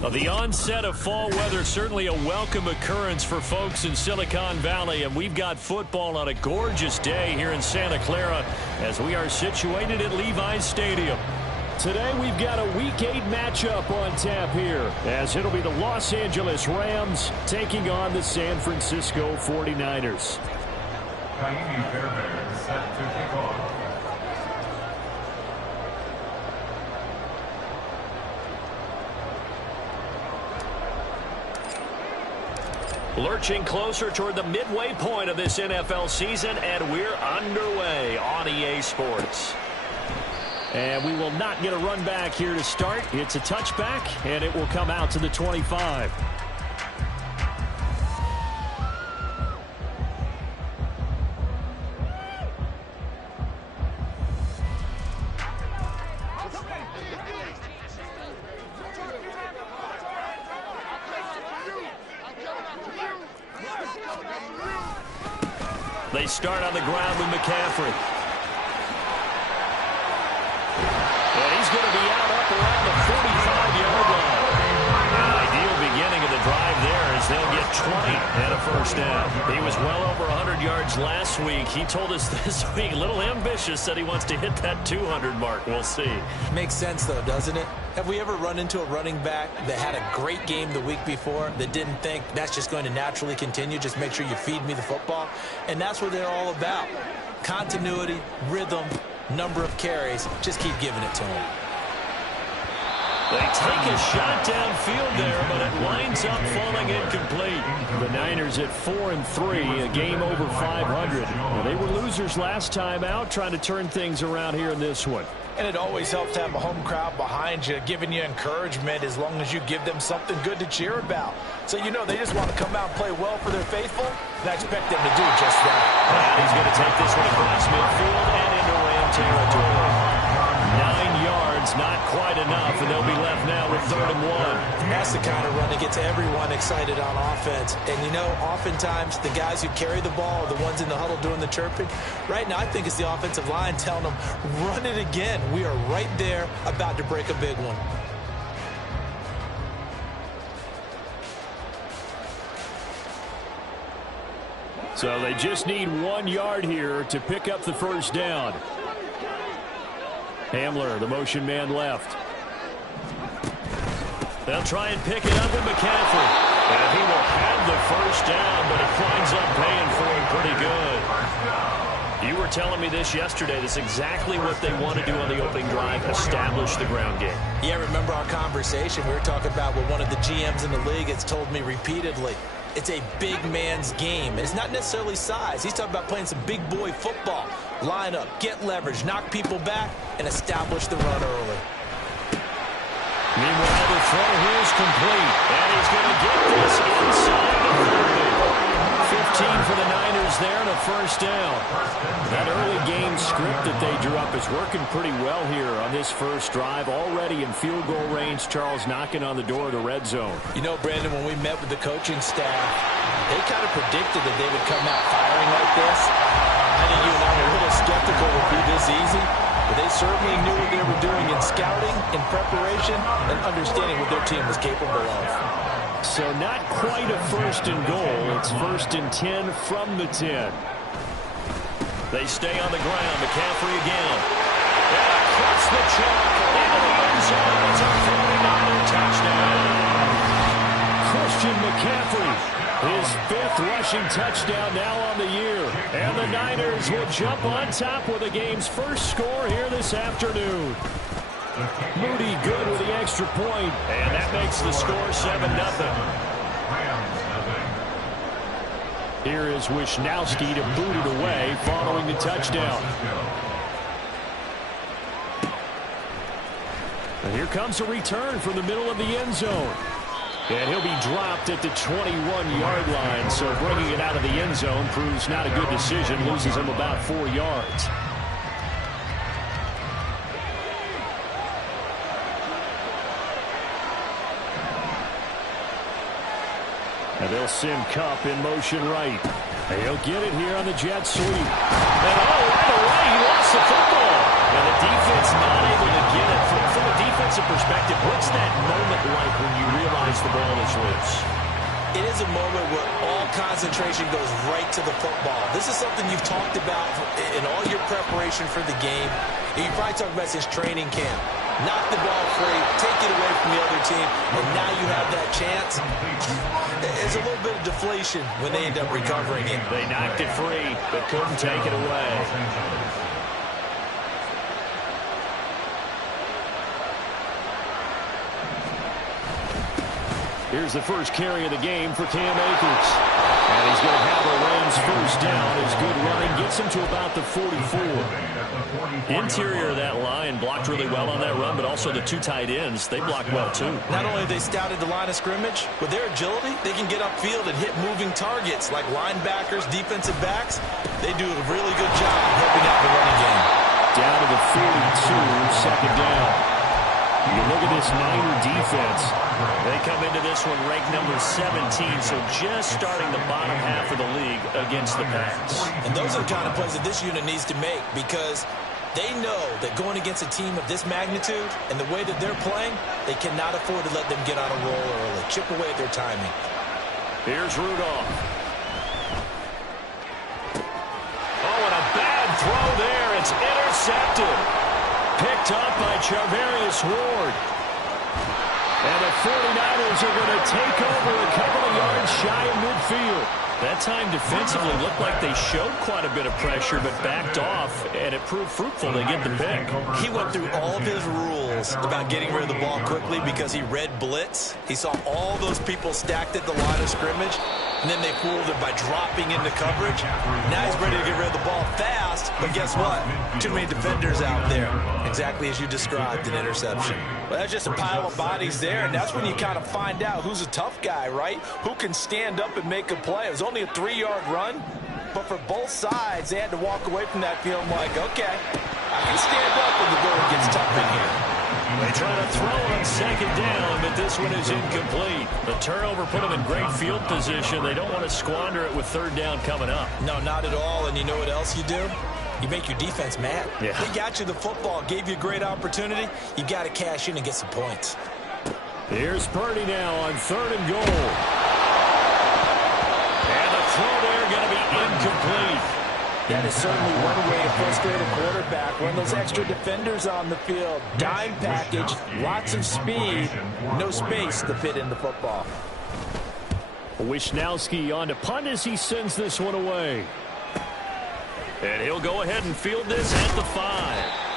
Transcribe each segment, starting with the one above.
Well, the onset of fall weather, certainly a welcome occurrence for folks in Silicon Valley, and we've got football on a gorgeous day here in Santa Clara as we are situated at Levi's Stadium. Today we've got a Week 8 matchup on tap here, as it'll be the Los Angeles Rams taking on the San Francisco 49ers. Set to kick off. Lurching closer toward the midway point of this NFL season, and we're underway on EA Sports. And we will not get a run back here to start. It's a touchback, and it will come out to the 25. They start on the ground with McCaffrey. And he's going to be up around the 45-yard line. An ideal beginning of the drive there as they'll get 20 and a first down. He was well over 100 yards last week. He told us this week, a little ambitious, said he wants to hit that 200 mark. We'll see. Makes sense, though, doesn't it? Have we ever run into a running back that had a great game the week before that didn't think that's just going to naturally continue? Just make sure you feed me the football. And that's what they're all about. Continuity, rhythm, number of carries. Just keep giving it to them. They take a shot downfield there, but it winds up falling incomplete. The Niners at 4-3, a game over 500. Well, they were losers last time out, trying to turn things around here in this one. And it always helps to have a home crowd behind you, giving you encouragement as long as you give them something good to cheer about. So you know they just want to come out and play well for their faithful, and I expect them to do just that. And he's going to take this one across midfield and into Ram territory. 9 yards, not quite enough, and they'll be left now with 3rd and 1. That's the kind of run that gets everyone excited on offense. And, you know, oftentimes the guys who carry the ball are the ones in the huddle doing the chirping. Right now, I think it's the offensive line telling them, run it again. We are right there about to break a big one. So they just need 1 yard here to pick up the first down. Hamler, the motion man left. They'll try and pick it up with McCaffrey. And he will have the first down, but it winds up paying for him pretty good. You were telling me this yesterday. That's exactly what they want to do on the opening drive, establish the ground game. Yeah, remember our conversation? We were talking about what one of the GMs in the league has told me repeatedly. It's a big man's game. And it's not necessarily size. He's talking about playing some big boy football. Line up, get leverage, knock people back, and establish the run early. Meanwhile, the throw here is complete. And he's going to get this inside the 15 for the Niners there and a first down. That early game script that they drew up is working pretty well here on this first drive. Already in field goal range, Charles knocking on the door of the red zone. You know, Brandon, when we met with the coaching staff, they kind of predicted that they would come out firing like this. I think you and I were a little skeptical it would be this easy, but they certainly knew what they were doing in scouting, in preparation, and understanding what their team was capable of. So not quite a 1st and goal. It's 1st and 10 from the 10. They stay on the ground. McCaffrey again. And across the chalk into the end zone. It's a 49er touchdown. Christian McCaffrey, his 5th rushing touchdown now on the year. And the Niners will jump on top with the game's first score here this afternoon. Moody good with the extra point. And that makes the score 7-0. Here is Wisnowski to boot it away following the touchdown. And here comes a return from the middle of the end zone. And he'll be dropped at the 21-yard line. So bringing it out of the end zone proves not a good decision. Loses him about 4 yards. And they'll send Kupp in motion right. And he'll get it here on the jet sweep. And right away, he lost the football. And the defense not able to get it. From a defensive perspective, what's that moment like when you realize goes right to the football. This is something you've talked about in all your preparation for the game. You probably talked about since training camp. Knock the ball free, take it away from the other team, and now you have that chance. There's a little bit of deflation when they end up recovering it. They knocked it free, but couldn't take it away. Here's the first carry of the game for Cam Akers. And he's going to have a Rams first down. His good running gets him to about the 44. Interior of that line blocked really well on that run, but also the two tight ends, they blocked well too. Not only have they scouted the line of scrimmage, with their agility, they can get upfield and hit moving targets like linebackers, defensive backs. They do a really good job helping out the running game. Down to the 42, second down. You look at this Niner defense. They come into this one ranked number 17, so just starting the bottom half of the league against the pass. And those are the kind of plays that this unit needs to make because they know that going against a team of this magnitude and the way that they're playing, they cannot afford to let them get on a roll early, chip away at their timing. Here's Rudolph. Oh, and a bad throw there. It's intercepted. Picked up by Charvarius Ward. And the 49ers are going to take over a couple of yards shy of midfield. That time defensively looked like they showed quite a bit of pressure but backed off, and it proved fruitful. They get the pick. He went through all of his rules about getting rid of the ball quickly because he read blitz. He saw all those people stacked at the line of scrimmage, and then they fooled him by dropping into coverage. Now he's ready to get rid of the ball fast, but guess what? Too many defenders out there. Exactly as you described, an interception. Well, that's just a pile of bodies there, and that's when you kind of find out who's a tough guy, right? Who can stand up and make a play. It was only a 3-yard run, but for both sides, they had to walk away from that feeling like, okay, I can stand up when the going gets tough in here. They try to throw on second down, but this one is incomplete. The turnover put them in great field position. They don't want to squander it with third down coming up. No, not at all, and you know what else you do? You make your defense mad. Yeah. They got you the football, gave you a great opportunity. You got to cash in and get some points. Here's Purdy now on third and goal. And the throw there going to be incomplete. That is certainly one way to frustrate a quarterback. Run those extra defenders on the field. Dime package, lots of speed, no space to fit in the football. Wisnowski on to punt as he sends this one away. And he'll go ahead and field this at the 5.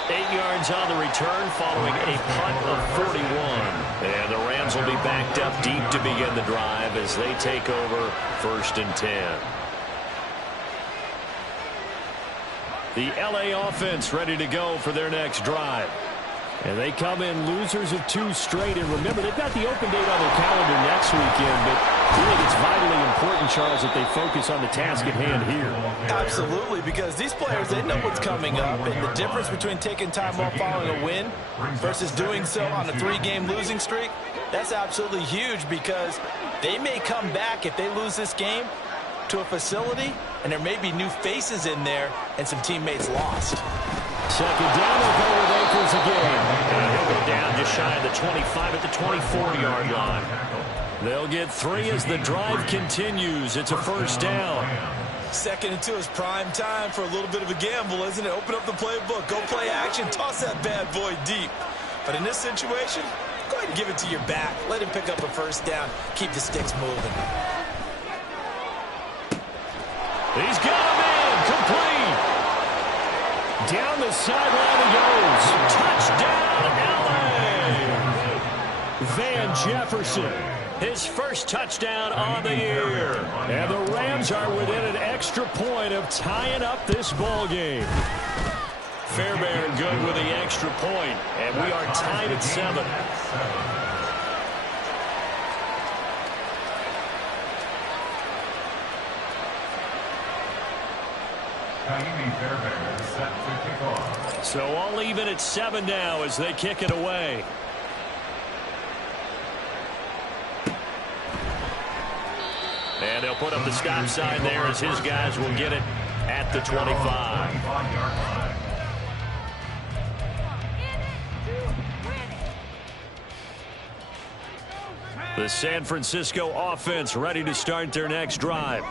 8 yards on the return following a punt of 41. And the Rams will be backed up deep to begin the drive as they take over first and 10. The LA offense ready to go for their next drive. And they come in losers of 2 straight. And remember, they've got the open date on their calendar next weekend. But I think it's vitally important, Charles, that they focus on the task at hand here. Absolutely, because these players, they know what's coming up. And the difference between taking time off following a win versus doing so on a 3-game losing streak, that's absolutely huge because they may come back if they lose this game to a facility, and there may be new faces in there and some teammates lost. Second down, they'll go with Akers again. And he'll go down just shy of the 25 at the 24-yard line. They'll get 3 as the drive continues. It's a first down. 2nd and 2 is prime time for a little bit of a gamble, isn't it? Open up the playbook, go play action, toss that bad boy deep. But in this situation, go ahead and give it to your back. Let him pick up a first down. Keep the sticks moving. He's got him in. Complete. Down the sideline he goes. Touchdown, LA. Van Jefferson. His first touchdown on the year. And the Rams are within an extra point of tying up this ball game. Fairbairn good with the extra point, and we are tied at 7. So all even at 7 now as they kick it away. And they'll put up the stop sign there as his guys will get it at the 25. The San Francisco offense ready to start their next drive.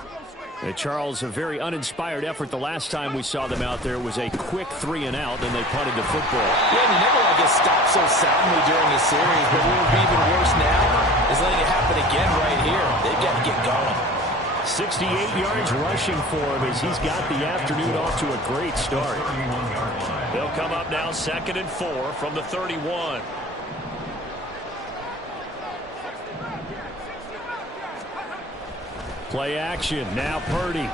Charles, a very uninspired effort the last time we saw them out there. It was a quick 3 and out, and they punted the football. Yeah, and you never want to get stopped so soundly during a series, but what would be even worse now is letting it happen again right here. They've got to get going. 68 yards rushing for him as he's got the afternoon off to a great start. They'll come up now 2nd and 4 from the 31. Play action. Now Purdy.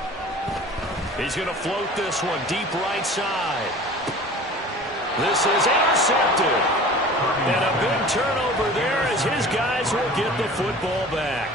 He's going to float this one deep right side. This is intercepted. And a big turnover there as his guys will get the football back.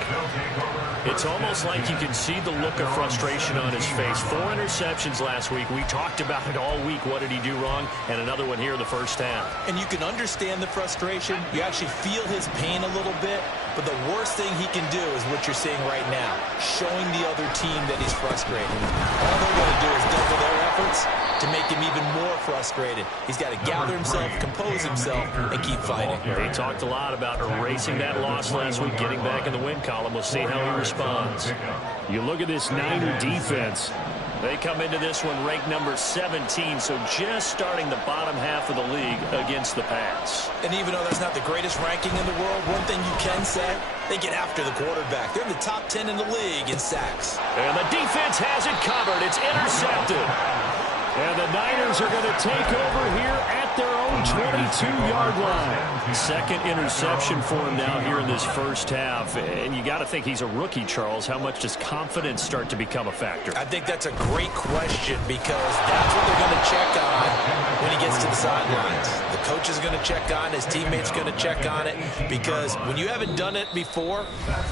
It's almost like you can see the look of frustration on his face. 4 interceptions last week. We talked about it all week. What did he do wrong? And another one here in the first half. And you can understand the frustration. You actually feel his pain a little bit. But the worst thing he can do is what you're seeing right now, showing the other team that he's frustrated. All they're going to do is double their efforts to make him even more frustrated. He's got to gather himself, compose himself, and keep fighting. He talked a lot about erasing that loss last week, getting back in the win column. We'll see how he responds. You look at this Niner defense. They come into this one ranked number 17, so just starting the bottom half of the league against the pass. And even though that's not the greatest ranking in the world, one thing you can say, they get after the quarterback. They're in the top 10 in the league in sacks. And the defense has it covered. It's intercepted. And the Niners are going to take over here at their own 22-yard line. Second interception for him now here in this first half. And you got to think he's a rookie, Charles. How much does confidence start to become a factor? I think that's a great question because that's what they're going to check on when he gets to the sidelines. The coach is going to check on it. His teammates going to check on it because when you haven't done it before,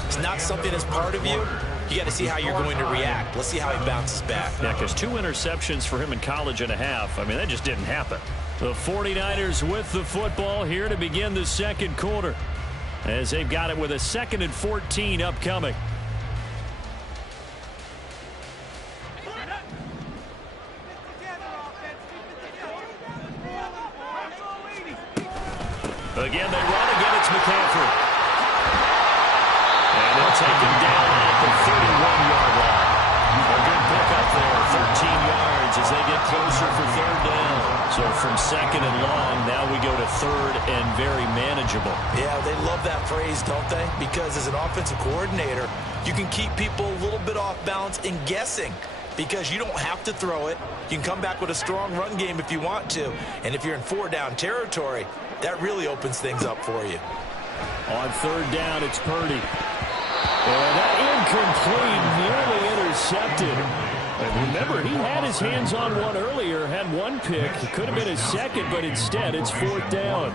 it's not something that's part of you. You got to see how you're going to react. Let's see how he bounces back. Yeah, because 2 interceptions for him in college and a half. I mean, that just didn't happen. The 49ers with the football here to begin the second quarter as they've got it with a 2nd and 14 upcoming. Again, they run. Again, it's McCaffrey. And they'll take him down at the 31-yard line. A good pickup there, 13 yards as they get closer for 3rd down. So from 2nd and long, now we go to 3rd and very manageable. Yeah, they love that phrase, don't they? Because as an offensive coordinator, you can keep people a little bit off balance and guessing because you don't have to throw it. You can come back with a strong run game if you want to. And if you're in 4-down territory, that really opens things up for you. On 3rd down, it's Purdy. And that incomplete, nearly intercepted. And remember, he had his hands on one earlier, had one pick. It could have been his second, but instead it's 4th down.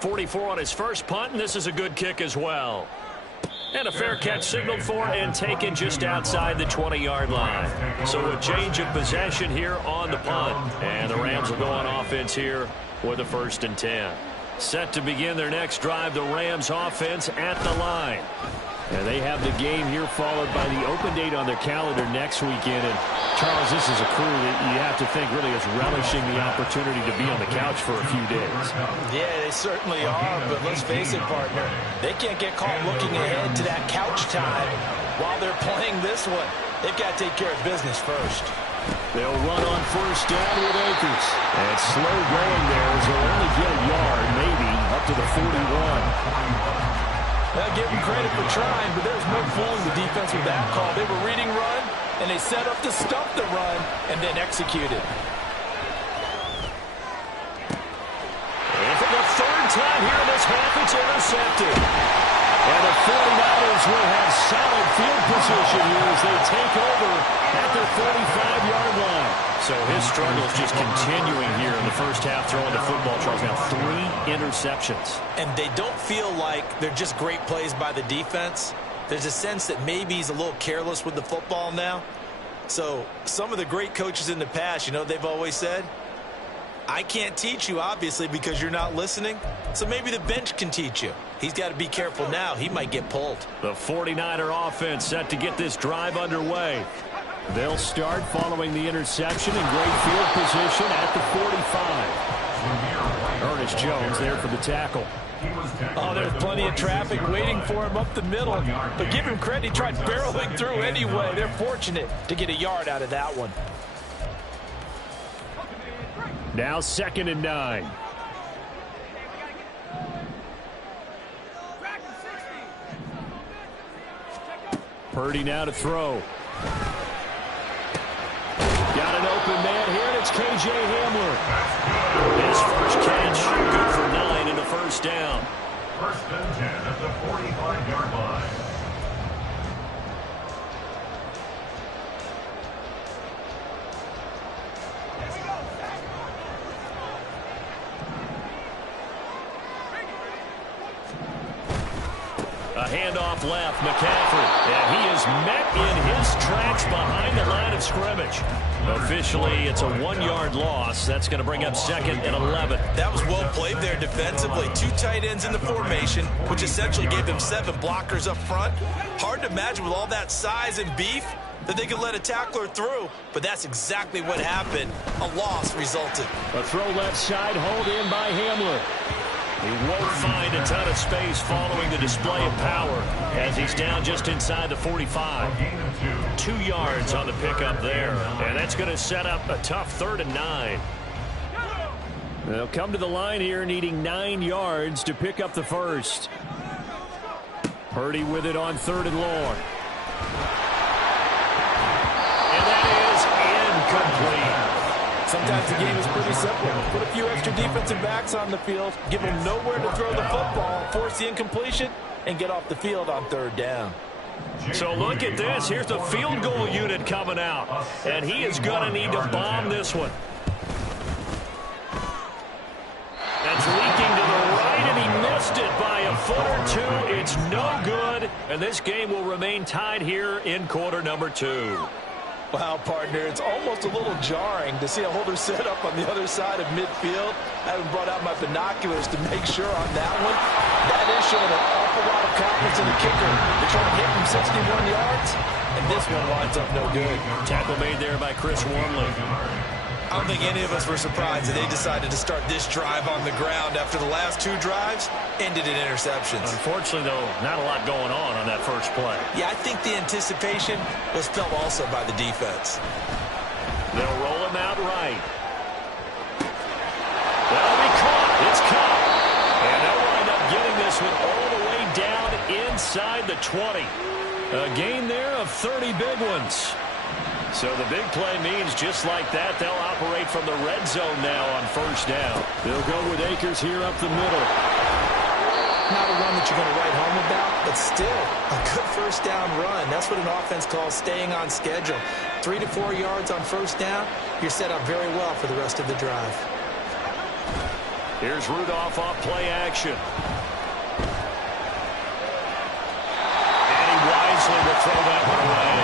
.44 on his first punt, and this is a good kick as well. And a fair catch signaled for and taken just outside the 20-yard line. So a change of possession here on the punt. And the Rams will go on offense here with a 1st and 10. Set to begin their next drive, the Rams offense at the line. And they have the game here followed by the open date on their calendar next weekend. And Charles, this is a crew that you have to think really is relishing the opportunity to be on the couch for a few days. Yeah, they certainly are, but let's face it, partner. They can't get caught looking ahead to that couch time while they're playing this one. They've got to take care of business first. They'll run on 1st down with Akers. And slow going there as they'll only get a yard, maybe up to the 41. Well, give them credit for trying, but there's no fooling the defense with that call. They were reading run, and they set up to stop the run, and then executed. And for the 3rd time here in this half, it's intercepted. And the 49ers will have solid field position here as they take over at their 45-yard line. So his struggle is just continuing here in the first half, throwing the football. Charles, now 3 interceptions. And they don't feel like they're just great plays by the defense. There's a sense that maybe he's a little careless with the football now. So some of the great coaches in the past, you know, they've always said, I can't teach you, obviously, because you're not listening. So maybe the bench can teach you. He's got to be careful now. He might get pulled. The 49er offense set to get this drive underway. They'll start following the interception in great field position at the 45. Ernest Jones there for the tackle. Oh, there's plenty of traffic waiting for him up the middle. But give him credit, he tried barreling through anyway. They're fortunate to get a yard out of that one. Now 2nd and 9. Purdy now to throw. Got an open man here, and it's K.J. Hamler. His first catch, good for 9 and a first down. 1st and 10 at the 45-yard line. A handoff left, McCaffrey. And he is met in his tracks behind the line of scrimmage. Officially, it's a 1-yard loss. That's going to bring up 2nd and 11. That was well played there defensively. 2 tight ends in the formation, which essentially gave them 7 blockers up front. Hard to imagine with all that size and beef that they could let a tackler through, but that's exactly what happened. A loss resulted. A throw left side, hauled in by Hamler. He won't find a ton of space following the display of power as he's down just inside the 45. 2 yards on the pickup there, and that's going to set up a tough 3rd and 9. They'll come to the line here needing 9 yards to pick up the first. Purdy with it on 3rd and long. And that is incomplete. Sometimes the game is pretty simple. Put a few extra defensive backs on the field, give them nowhere to throw the football, force the incompletion, and get off the field on 3rd down. So look at this. Here's the field goal unit coming out, and he is going to need to bomb this one. That's leaking to the right, and he missed it by a foot or 2. It's no good, and this game will remain tied here in quarter number 2. Wow, partner, it's almost a little jarring to see a holder set up on the other side of midfield. I haven't brought out my binoculars to make sure on that one. That is showing an awful lot of confidence in the kicker. They're trying to hit from 61 yards, and this one winds up no good. Tackle made there by Chris Wormley. I don't think any of us were surprised that they decided to start this drive on the ground after the last 2 drives ended in interceptions. Unfortunately, though, not a lot going on that first play. Yeah, I think the anticipation was felt also by the defense. They'll roll him out right. That'll be caught. It's caught. And they'll wind up getting this one all the way down inside the 20. A gain there of 30 big ones. So the big play means just like that, they'll operate from the red zone now on 1st down. They'll go with Akers here up the middle. Not a run that you're going to write home about, but still a good 1st down run. That's what an offense calls staying on schedule. 3 to 4 yards on 1st down, you're set up very well for the rest of the drive. Here's Rudolph off play action. And he wisely will throw that one away.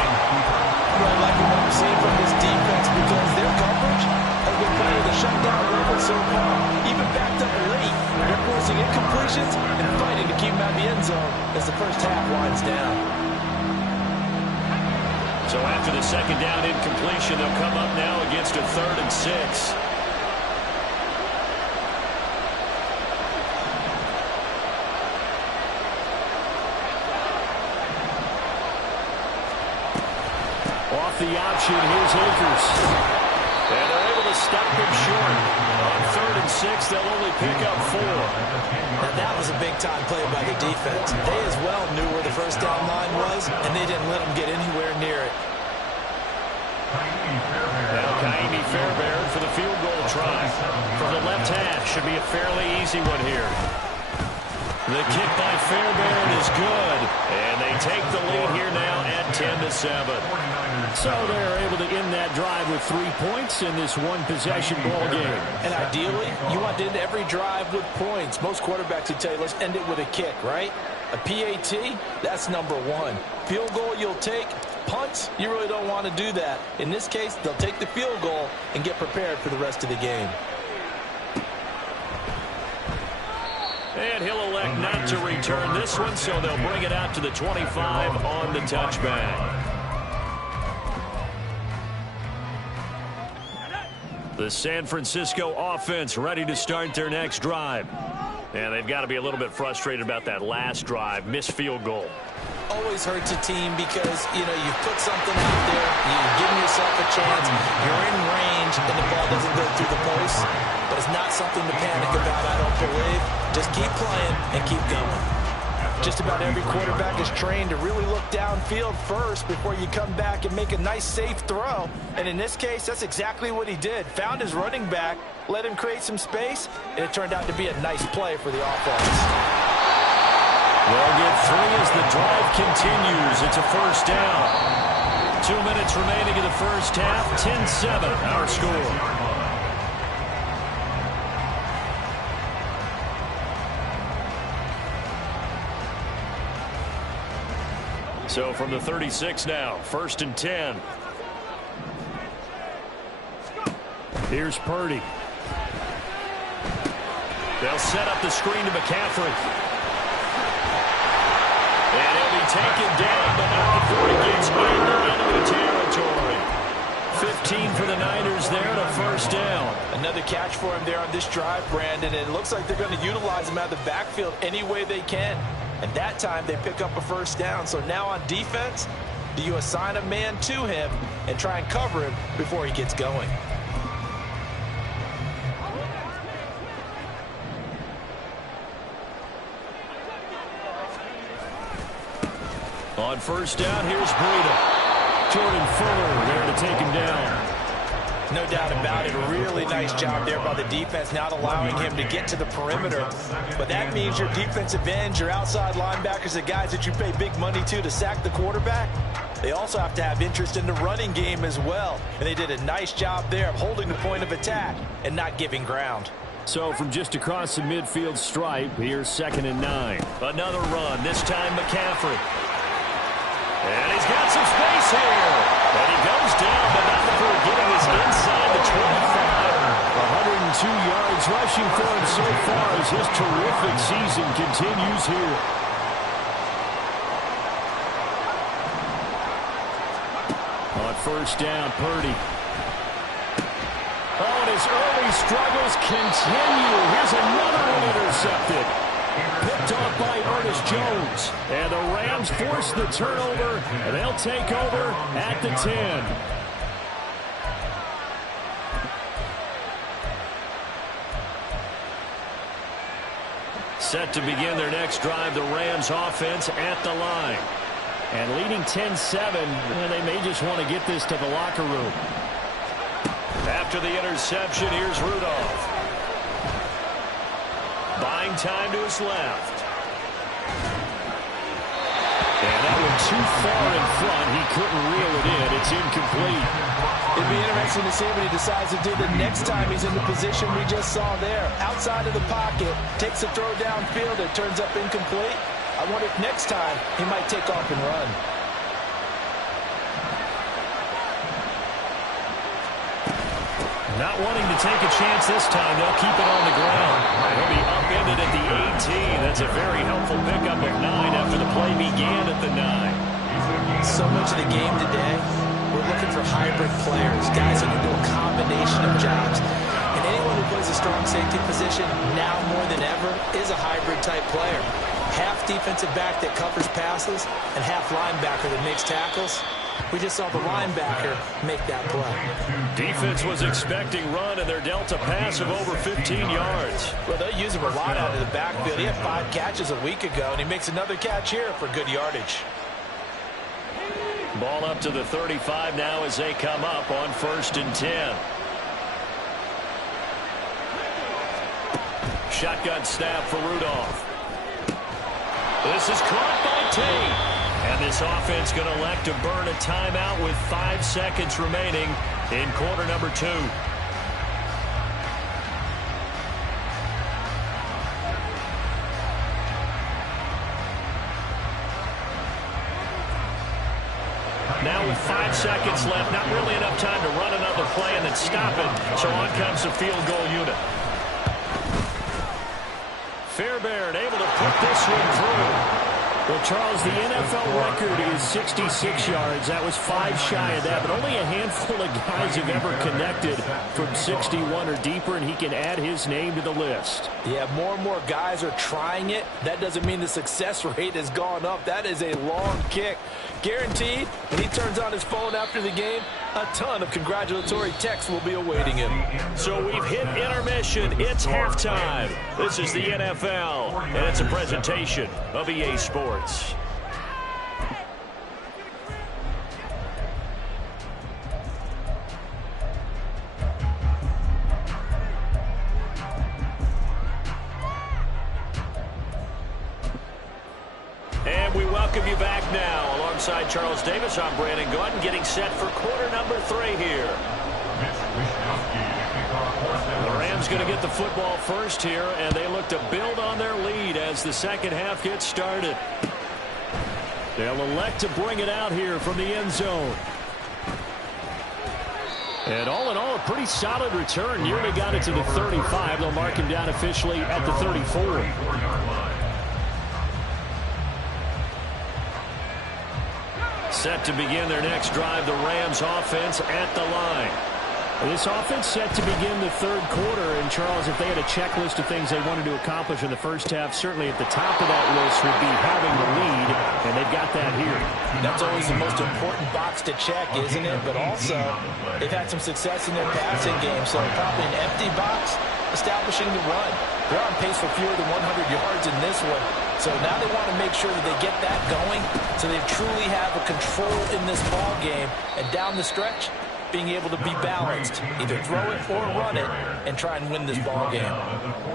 I like what I'm seeing from this defense because their coverage has been playing at a shutdown level so far. Even backed up late, they're forcing incompletions and fighting to keep them out of the end zone as the first half winds down. So after the 2nd down incompletion, they'll come up now against a 3rd and 6. Off the option, here's Akers. And they're able to stop him short. On 3rd and 6, they'll only pick up 4. Now that was a big-time play by the defense. They as well knew where the 1st down line was, and they didn't let them get anywhere near it. Now Kaimi Fairbairn for the field goal try. From the left half, should be a fairly easy one here. The kick by Fairbairn is good, and they take the lead here now at 10-7. So they're able to end that drive with 3 points in this one-possession ball game. And ideally, you want to end every drive with points. Most quarterbacks would tell you, let's end it with a kick, right? A PAT, that's number 1. Field goal you'll take. Punts, you really don't want to do that. In this case, they'll take the field goal and get prepared for the rest of the game. And he'll elect not to return this one, so they'll bring it out to the 25 on the touchback. The San Francisco offense ready to start their next drive. And they've got to be a little bit frustrated about that last drive, missed field goal. Always hurts a team because, you've put something out there, you've given yourself a chance, you're in range, and the ball doesn't go through the post. But it's not something to panic about, I don't believe. Just keep playing and keep going. Just about every quarterback is trained to really look downfield first before you come back and make a nice, safe throw. And in this case, that's exactly what he did. Found his running back, let him create some space, and it turned out to be a nice play for the offense. They'll get 3 as the drive continues. It's a first down. 2 minutes remaining in the first half. 10-7, our score. So from the 36 now, 1st and 10. Here's Purdy. They'll set up the screen to McCaffrey. And he'll be taken down, but not before he gets into enemy territory. 15 for the Niners there and a first down. Another catch for him there on this drive, Brandon, and it looks like they're going to utilize him out of the backfield any way they can. And that time they pick up a first down. So now on defense, do you assign a man to him and try and cover him before he gets going? On first down, here's Breida. Jordan Fuller there to take him down. No doubt about it. A really nice job there by the defense, not allowing him to get to the perimeter. But that means your defensive ends, your outside linebackers, the guys that you pay big money to sack the quarterback, they also have to have interest in the running game as well. And they did a nice job there of holding the point of attack and not giving ground. So from just across the midfield stripe, here's 2nd and 9. Another run, this time McCaffrey. And he's got some space here. And he goes down, but not before getting us inside the 25. 102 yards rushing for him so far as his terrific season continues here. On first down, Purdy. Oh, and his early struggles continue. Here's another one intercepted. Picked off by Ernest Jones. And the Rams force the turnover, and they'll take over at the 10. Set to begin their next drive, the Rams offense at the line. And leading 10-7, they may just want to get this to the locker room. After the interception, here's Rudolph. Buying time to his left. And that one too far in front. He couldn't reel it in. It's incomplete. It'd be interesting to see what he decides to do the next time he's in the position we just saw there. Outside of the pocket, takes a throw downfield, it turns up incomplete. I wonder if next time he might take off and run. Not wanting to take a chance this time, they'll keep it on the ground. He'll be upended at the 18. That's a very helpful pickup of 9 after the play began at the 9. So much of the game today, we're looking for hybrid players, guys who can do a combination of jobs. And anyone who plays a strong safety position now more than ever is a hybrid type player. Half defensive back that covers passes and half linebacker that makes tackles. We just saw the linebacker make that play. Defense was expecting run, and they're dealt a pass of over 15 yards. Well, they'll use him a lot out of the backfield. He had 5 catches a week ago, and he makes another catch here for good yardage. Ball up to the 35 now as they come up on 1st and 10. Shotgun snap for Rudolph. This is caught by Tate. And this offense going to elect to burn a timeout with 5 seconds remaining in quarter number 2. Now with 5 seconds left, not really enough time to run another play and then stop it. So on comes the field goal unit. Fairbairn able to put this one through. Well, Charles, the NFL record is 66 yards. That was 5 shy of that, but only a handful of guys have ever connected from 61 or deeper, and he can add his name to the list. Yeah, more and more guys are trying it. That doesn't mean the success rate has gone up. That is a long kick. Guaranteed, when he turns on his phone after the game, a ton of congratulatory texts will be awaiting him. So we've hit intermission. It's halftime. This is the NFL, and it's a presentation of EA Sports. And we welcome you back now. Alongside Charles Davis, I'm Brandon Gordon, getting set for quarter number 3 here. The Rams going to get the football first here, and they look to build on their lead as the second half gets started. They'll elect to bring it out here from the end zone. And all in all, a pretty solid return. Nearly got it to the 35. They'll mark him down officially at the 34. Set to begin their next drive, the Rams offense at the line. This offense set to begin the third quarter, and Charles, if they had a checklist of things they wanted to accomplish in the first half, certainly at the top of that list would be having the lead, and they've got that here. That's always the most important box to check, isn't it? But also, they've had some success in their passing game, so probably an empty box, establishing the run. They're on pace for fewer than 100 yards in this one. So now they want to make sure that they get that going so they truly have a control in this ball game. And down the stretch, being able to be balanced, either throw it or run it, and try and win this ball game.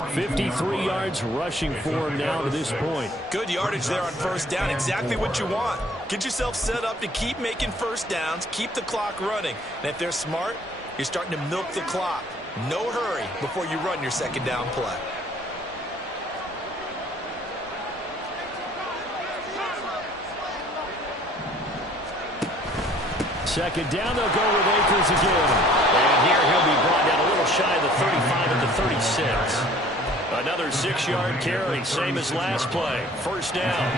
53 yards rushing for him now to this point. Good yardage there on first down. Exactly what you want. Get yourself set up to keep making first downs, keep the clock running. And if they're smart, you're starting to milk the clock. No hurry before you run your second down play. Second down, they'll go with Akers again. And here he'll be brought down a little shy of the 35 at the 36. Another 6-yard carry, same as last play. First down.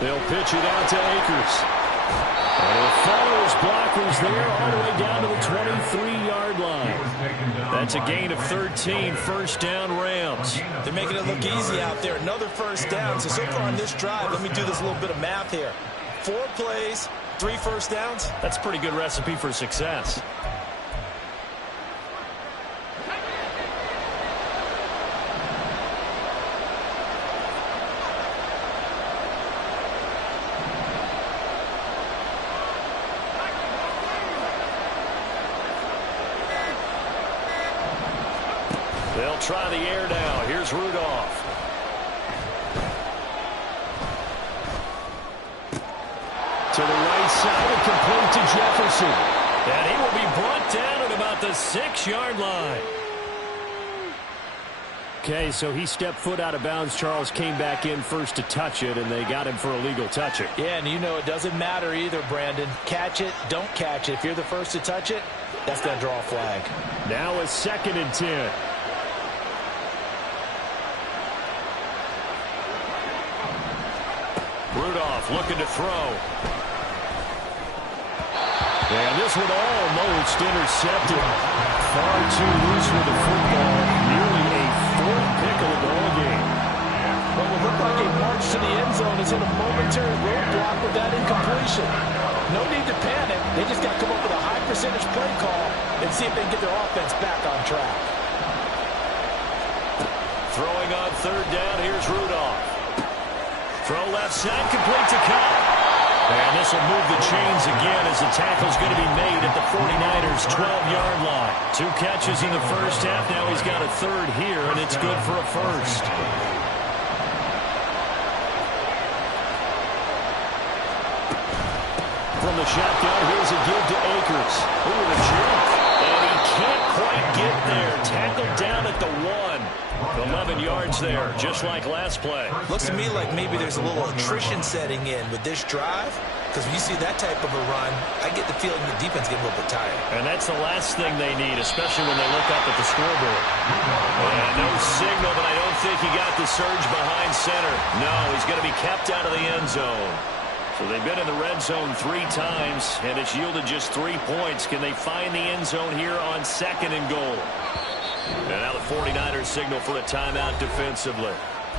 They'll pitch it out to Akers. And he'll follow his blockers there all the way down to the 23-yard line. That's a gain of 13, first down Rams. They're making it look easy out there. Another first down. So far on this drive, let me do this little bit of math here. 4 plays, 3 first downs. That's a pretty good recipe for success. They'll try the air now. Here's Rudolph. To the right side and complete to Jefferson. And he will be brought down at about the 6-yard line. Okay, so he stepped foot out of bounds. Charles came back in first to touch it, and they got him for a legal touching. Yeah, and you know it doesn't matter either, Brandon. Catch it, don't catch it. If you're the first to touch it, that's going to draw a flag. Now a 2nd and 10. Rudolph looking to throw. And this one almost intercepted. Far too loose with the football. Nearly a 4th pick of the ball game. Well, it looked like a march to the end zone is in a momentary roadblock with that incompletion. No need to panic. They just got to come up with a high percentage play call and see if they can get their offense back on track. Throwing on 3rd down, here's Rudolph. Throw left side, complete to Cobb. And this will move the chains again as the tackle's going to be made at the 49ers' 12-yard line. 2 catches in the first half. Now he's got a 3rd here, and it's good for a first. From the shotgun, here's a give to Akers. Ooh, the jump. And he can't quite get there. Tackled down at the 1. 11 yards there, just like last play. Looks to me like maybe there's a little attrition setting in with this drive. because when you see that type of a run, I get the feeling the defense get a little bit tired. And that's the last thing they need, especially when they look up at the scoreboard. And no signal, but I don't think he got the surge behind center. No, he's going to be kept out of the end zone. So they've been in the red zone 3 times, and it's yielded just 3 points. Can they find the end zone here on 2nd and goal? And now the 49ers signal for a timeout defensively.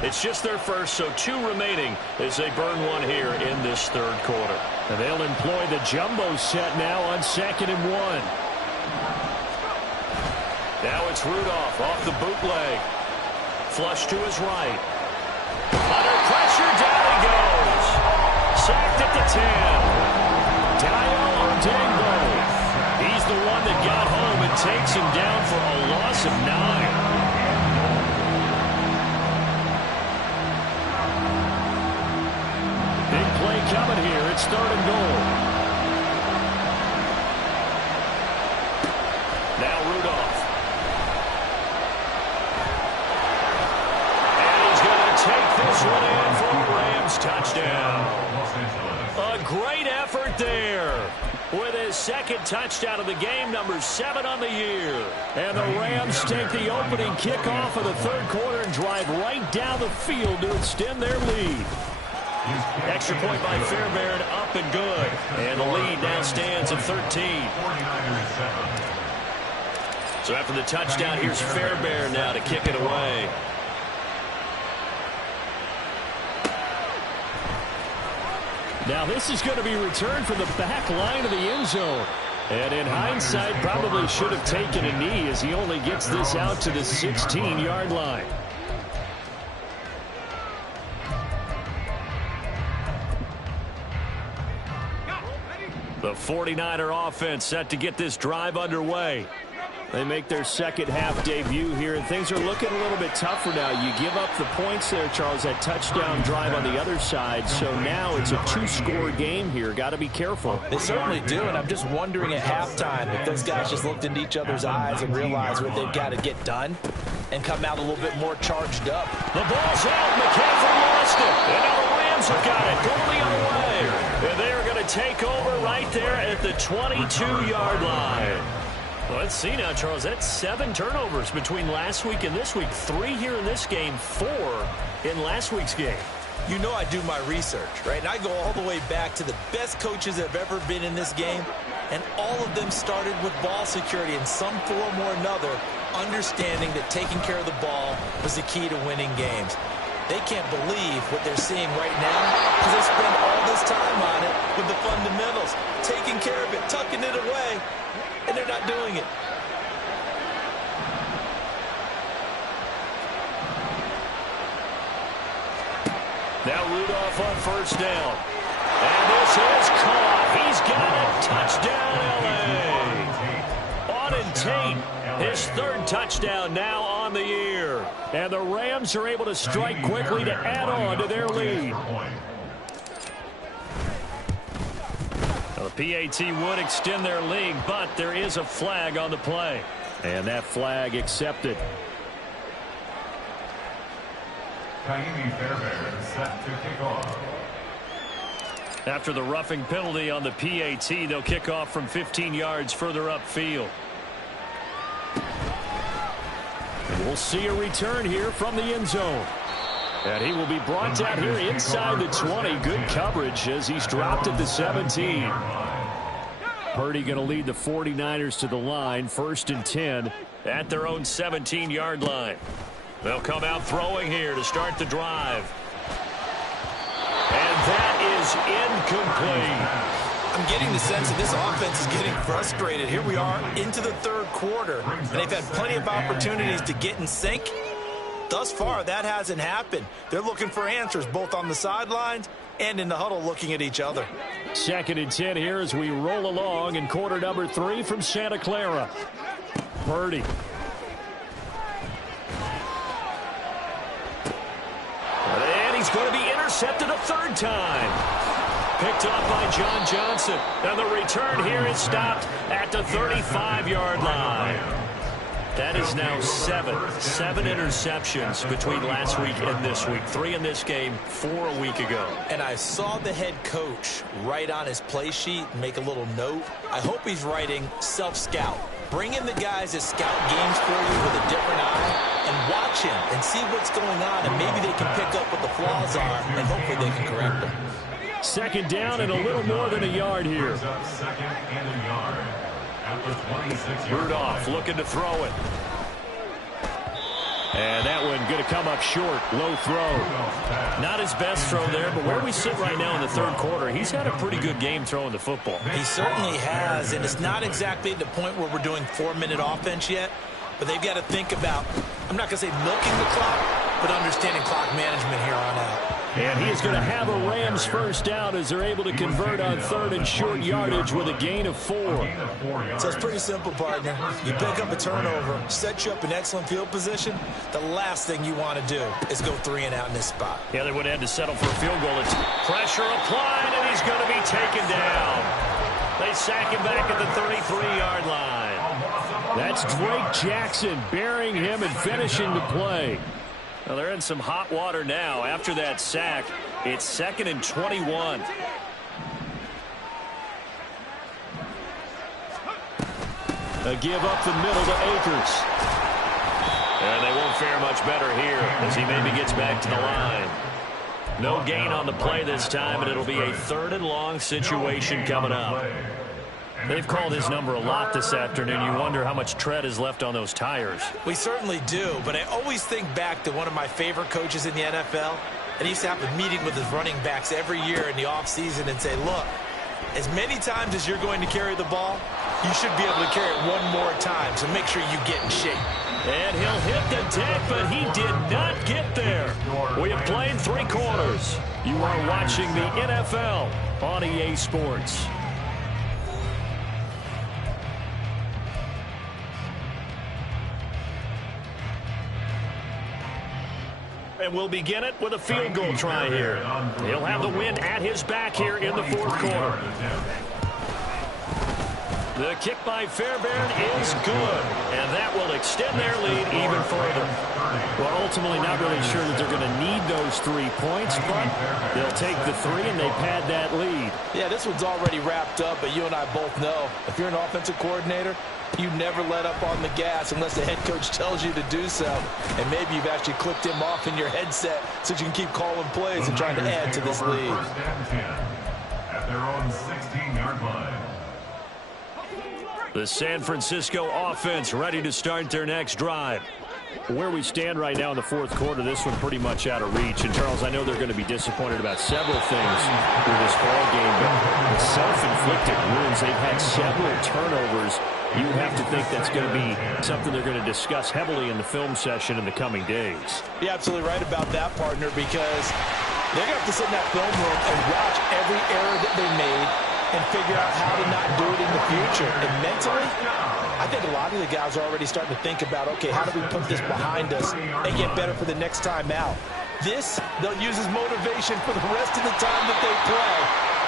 It's just their first, so 2 remaining as they burn 1 here in this 3rd quarter. And they'll employ the jumbo set now on 2nd and 1. Now it's Rudolph off the bootleg. Flush to his right. Under pressure, down he goes. Sacked at the 10. Dayo Odeyingbo. He's the one that got home and takes him down for a loss of 9. Big play coming here. It's 3rd and goal. Now Rudolph. And he's going to take this one in for a Rams touchdown. A great effort there. With his 2nd touchdown of the game, number 7 on the year. And the Rams take the opening kickoff of the 3rd quarter and drive right down the field to extend their lead. Extra point by Fairbairn, up and good. And the lead now stands at 13. So after the touchdown, here's Fairbairn now to kick it away. Now this is going to be returned from the back line of the end zone. And in hindsight, probably should have taken a knee as he only gets this out to the 16-yard line. The 49er offense set to get this drive underway. They make their 2nd half debut here, and things are looking a little bit tougher now. You give up the points there, Charles, that touchdown drive on the other side. So now it's a 2-score game here. Got to be careful. They certainly do, and I'm just wondering at halftime if those guys just looked into each other's eyes and realized what they've got to get done and come out a little bit more charged up. The ball's out. McCaffrey lost it. And now the Rams have got it. Going the other way. And they are going to take over right there at the 22-yard line. Well, let's see now, Charles. That's 7 turnovers between last week and this week. 3 here in this game, 4 in last week's game. You know I do my research, right? And I go all the way back to the best coaches that have ever been in this game, and all of them started with ball security in some form or another, understanding that taking care of the ball was the key to winning games. They can't believe what they're seeing right now because they spend all this time on it with the fundamentals, taking care of it, tucking it away, and they're not doing it. Now Rudolph on 1st down. And this is caught. He's got it. Touchdown, L.A. Auden Tate, his 3rd touchdown now on the year. And the Rams are able to strike quickly to add on to their lead. Well, the PAT would extend their lead, but there is a flag on the play. And that flag accepted. Kaimi Fairbairn set to kick off. After the roughing penalty on the PAT, they'll kick off from 15 yards further upfield. And we'll see a return here from the end zone. And he will be brought down here inside the 20. Good coverage as he's dropped at the 17. Purdy going to lead the 49ers to the line. 1st and 10 at their own 17-yard line. They'll come out throwing here to start the drive. And that is incomplete. I'm getting the sense that this offense is getting frustrated. Here we are into the 3rd quarter, and they've had plenty of opportunities to get in sync. Thus far, that hasn't happened. They're looking for answers both on the sidelines and in the huddle looking at each other. 2nd and 10 here as we roll along in quarter number 3 from Santa Clara. Purdy. And he's going to be intercepted a 3rd time. Picked up by John Johnson. And the return here is stopped at the 35-yard line. That is now seven interceptions between last week and this week. 3 in this game, 4 a week ago. And I saw the head coach write on his play sheet, make a little note. I hope he's writing self-scout. Bring in the guys that scout games for you with a different eye and watch him and see what's going on, and maybe they can pick up what the flaws are, and hopefully they can correct them. Second down and a little more than a yard here. Second and a yard. At the 26-yard Rudolph line. looking to throw it. And that one going to come up short. Low throw. Not his best throw there, but where we sit right now in the third quarter, he's had a pretty good game throwing the football. He certainly has, and it's not exactly the point where we're doing 4-minute offense yet, but they've got to think about, I'm not going to say milking the clock, but understanding clock management here on out. And he is going to have a Rams first down as they're able to convert on third and short yardage with a gain of 4. So it's pretty simple, partner. You pick up a turnover, set you up in excellent field position. The last thing you want to do is go 3 and out in this spot. Yeah, they would have had to settle for a field goal. It's pressure applied, and he's going to be taken down. They sack him back at the 33-yard line. That's Drake Jackson burying him and finishing the play. Well, they're in some hot water now. After that sack, it's 2nd and 21. A give up the middle to Akers. And they won't fare much better here as he maybe gets back to the line. No gain on the play this time, and it'll be a 3rd and long situation coming up. They've called his number a lot this afternoon. You wonder how much tread is left on those tires. We certainly do, but I always think back to one of my favorite coaches in the NFL, and he used to have a meeting with his running backs every year in the offseason and say, look, as many times as you're going to carry the ball, you should be able to carry it one more time, so make sure you get in shape. And he'll hit the deck, but he did not get there. We have played 3 quarters. You are watching the NFL on EA Sports. And we'll begin it with a field goal try here. He'll have the wind at his back here in the 4th quarter. The kick by Fairbairn is good, and that will extend their lead even further. Well, ultimately not really sure that they're going to need those 3 points, but they'll take the 3 and they pad that lead. Yeah, this one's already wrapped up, but you and I both know if you're an offensive coordinator, you never let up on the gas unless the head coach tells you to do so. And maybe you've actually clicked him off in your headset so you can keep calling plays and trying to add to this lead. First and 10 at their own 16-yard line. The San Francisco offense ready to start their next drive. Where we stand right now in the 4th quarter, this one pretty much out of reach. And, Charles, I know they're going to be disappointed about several things with this ball game, but the self-inflicted wounds, they've had several turnovers. You have to think that's going to be something they're going to discuss heavily in the film session in the coming days. You're absolutely right about that, partner, because they're going to have to sit in that film room and watch every error that they made and figure out how to not do it in the future. And mentally, I think a lot of the guys are already starting to think about, okay, how do we put this behind us and get better for the next time out? This, they'll use as motivation for the rest of the time that they play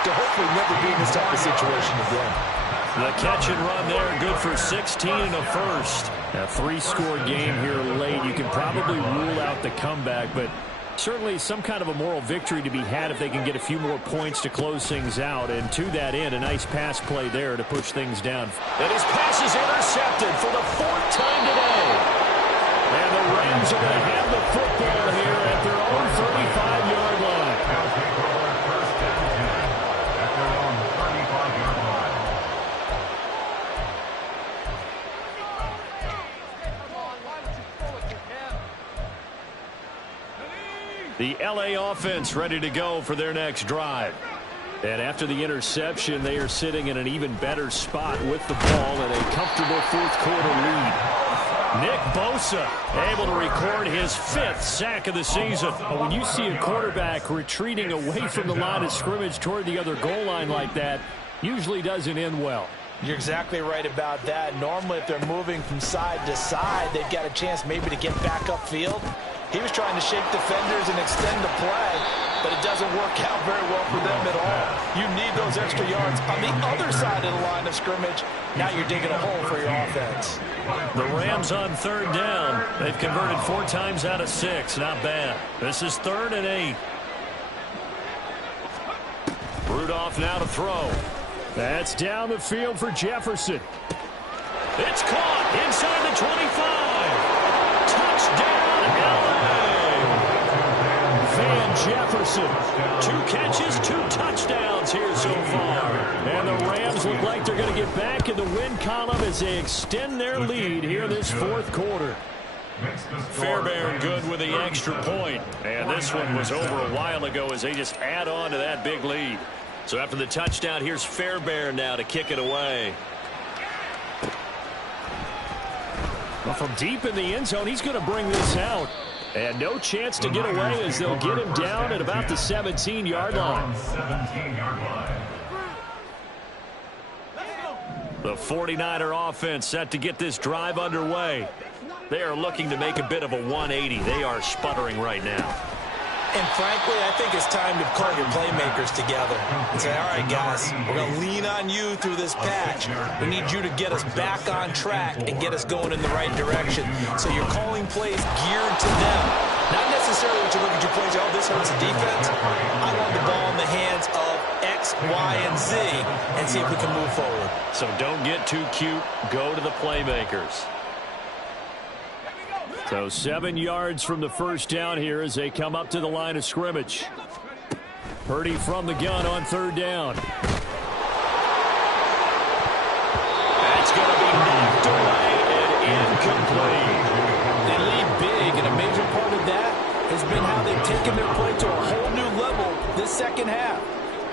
to hopefully never be in this type of situation again. The catch and run there, good for 16 and a first. A 3-score game here late. You can probably rule out the comeback, but certainly some kind of a moral victory to be had if they can get a few more points to close things out. And to that end, a nice pass play there to push things down. And his pass is intercepted for the 4th time today. And the Rams are going to have the football here at their own 35-yard line. First and 10 at their own 35-yard line. The LA offense ready to go for their next drive. And after the interception, they are sitting in an even better spot with the ball and a comfortable 4th quarter lead. Nick Bosa able to record his 5th sack of the season. But when you see a quarterback retreating away from the line of scrimmage toward the other goal line like that, usually doesn't end well. You're exactly right about that. Normally, if they're moving from side to side, they've got a chance maybe to get back upfield. He was trying to shake defenders and extend the play, but it doesn't work out very well for them at all. You need those extra yards on the other side of the line of scrimmage. Now you're digging a hole for your offense. The Rams on 3rd down. They've converted 4 times out of 6. Not bad. This is 3rd and 8. Rudolph now to throw. That's down the field for Jefferson. It's caught inside the 25. Touchdown, LA. Van Jefferson. 2 catches, 2 touchdowns here so far. And the Rams look like they're going to get back in the win column as they extend their lead here this 4th quarter. Fairbairn good with the extra point. And this one was over a while ago as they just add on to that big lead. So after the touchdown, here's Fairbairn now to kick it away. Well, from deep in the end zone, he's going to bring this out. And no chance to get away as they'll get him down at about the 17-yard line. The 49er offense set to get this drive underway. They are looking to make a bit of a 180. They are sputtering right now. And frankly, I think it's time to call your playmakers together and say, all right, guys, we're going to lean on you through this patch. We need you to get us back on track and get us going in the right direction. So you're calling plays geared to them. Not necessarily what you look at your plays, oh, this hurts the defense. I want the ball in the hands of X, Y, and Z and see if we can move forward. So don't get too cute. Go to the playmakers. So 7 yards from the first down here as they come up to the line of scrimmage. Purdy from the gun on 3rd down. That's going to be knocked away and incomplete. They lead big, and a major part of that has been how they've taken their play to a whole new level this second half.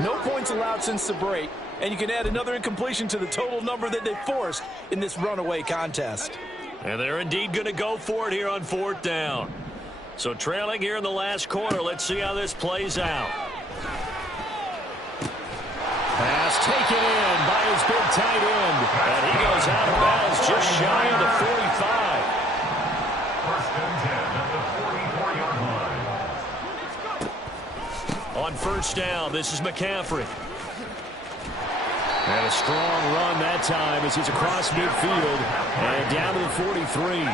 No points allowed since the break, and you can add another incompletion to the total number that they forced in this runaway contest. And they're indeed going to go for it here on 4th down. So trailing here in the last quarter. Let's see how this plays out. Pass taken in by his big tight end. And he goes out of bounds just shy of the 45. 1st and 10 at the 44-yard line. On 1st down, this is McCaffrey. And a strong run that time as he's across midfield and down to the 43.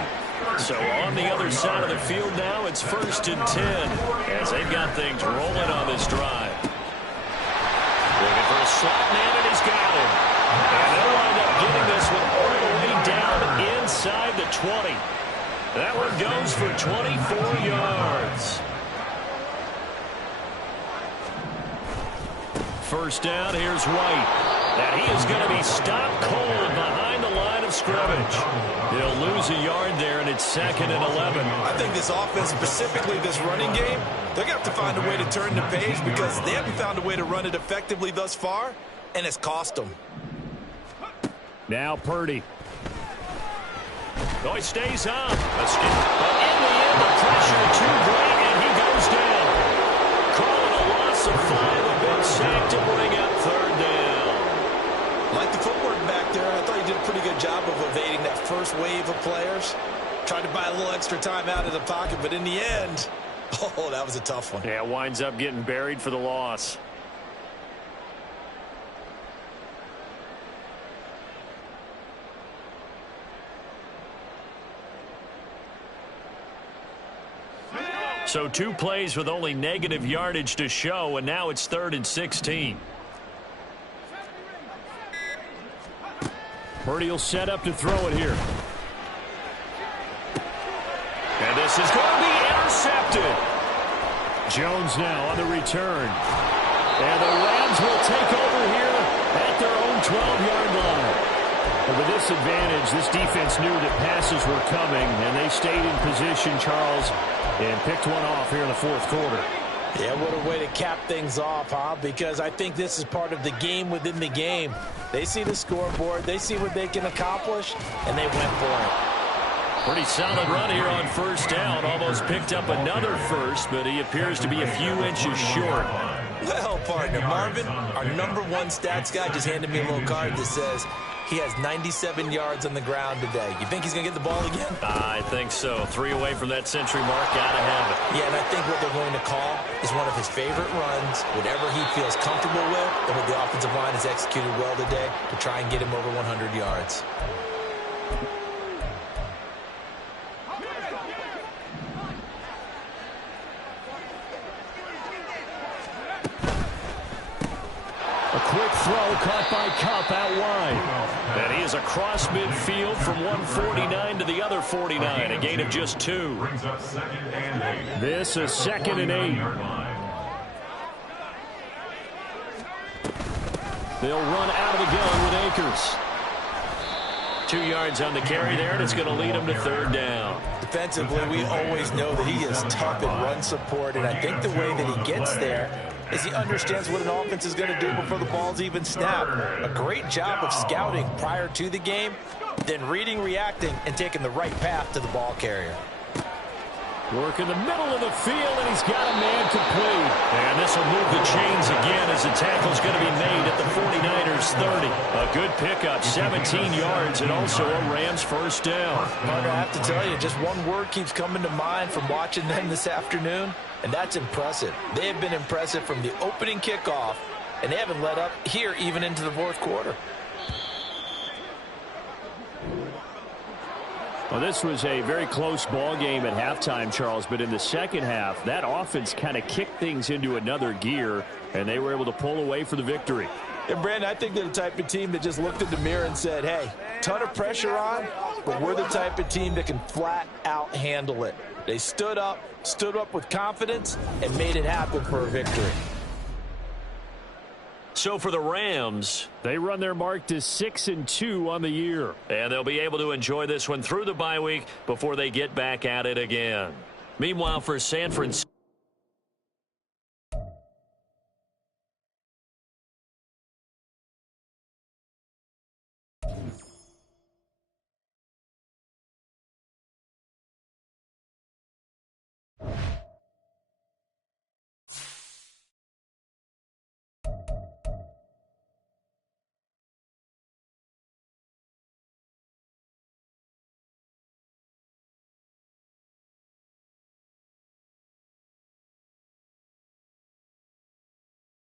So on the other side of the field now, it's 1st and 10 as they've got things rolling on this drive. Looking for a slot man, and he's got him. And they'll wind up getting this one all the way down inside the 20. That one goes for 24 yards. 1st down, here's White. And he is going to be stopped cold behind the line of scrimmage. He'll lose a yard there, and it's 2nd and 11. I think this offense, specifically this running game, they're going to have to find a way to turn the page because they haven't found a way to run it effectively thus far, and it's cost them. Now Purdy. Oh, he stays on. But in the end, the pressure too great, and he goes down. Calling a loss of 5, a big sack to bring up 3rd down. Like the footwork back there, I thought he did a pretty good job of evading that first wave of players. Tried to buy a little extra time out of the pocket, but in the end, oh, that was a tough one. Yeah, winds up getting buried for the loss. So 2 plays with only negative yardage to show, and now it's 3rd and 16. Purdy will set up to throw it here. And this is going to be intercepted. Jones now on the return. And the Rams will take over here at their own 12-yard line. And with this advantage, this defense knew that passes were coming, and they stayed in position, Charles, and picked one off here in the 4th quarter. Yeah, what a way to cap things off, huh? Because I think this is part of the game within the game. They see the scoreboard, they see what they can accomplish, and they went for it. Pretty solid run here on 1st down. Almost picked up another first, but he appears to be a few inches short. Well, partner, Marvin, our #1 stats guy just handed me a little card that says He has 97 yards on the ground today. You think he's going to get the ball again? I think so. 3 away from that century mark. Got to have it. Yeah, and I think what they're going to call is one of his favorite runs, whatever he feels comfortable with, and what the offensive line has executed well today to try and get him over 100 yards. A quick throw caught by Kupp out wide. And he is across midfield from 149 to the other 49. A gain of just 2. Brings up 2nd and 8. This is 2nd and 8. They'll run out of the gun with Akers. 2 yards on the carry there, and it's going to lead him to 3rd down. Defensively, we always know that he is tough in run support, and I think the way that he gets there is he understands what an offense is going to do before the ball's even snapped. A great job of scouting prior to the game, then reading, reacting, and taking the right path to the ball carrier. Work in the middle of the field, and he's got a man complete. And this will move the chains again as the tackle's going to be made at the 49ers 30. A good pickup, 17 yards, and also a Rams first down. Partner, I have to tell you, just one word keeps coming to mind from watching them this afternoon, and that's impressive. They have been impressive from the opening kickoff, and they haven't let up here even into the 4th quarter. Well, this was a very close ball game at halftime, Charles, but in the second half, that offense kind of kicked things into another gear, and they were able to pull away for the victory. And, Brandon, I think they're the type of team that just looked in the mirror and said, hey, ton of pressure on, but we're the type of team that can flat out handle it. They stood up with confidence, and made it happen for a victory. So for the Rams, they run their mark to 6-2 on the year. And they'll be able to enjoy this one through the bye week before they get back at it again. Meanwhile, for San Francisco.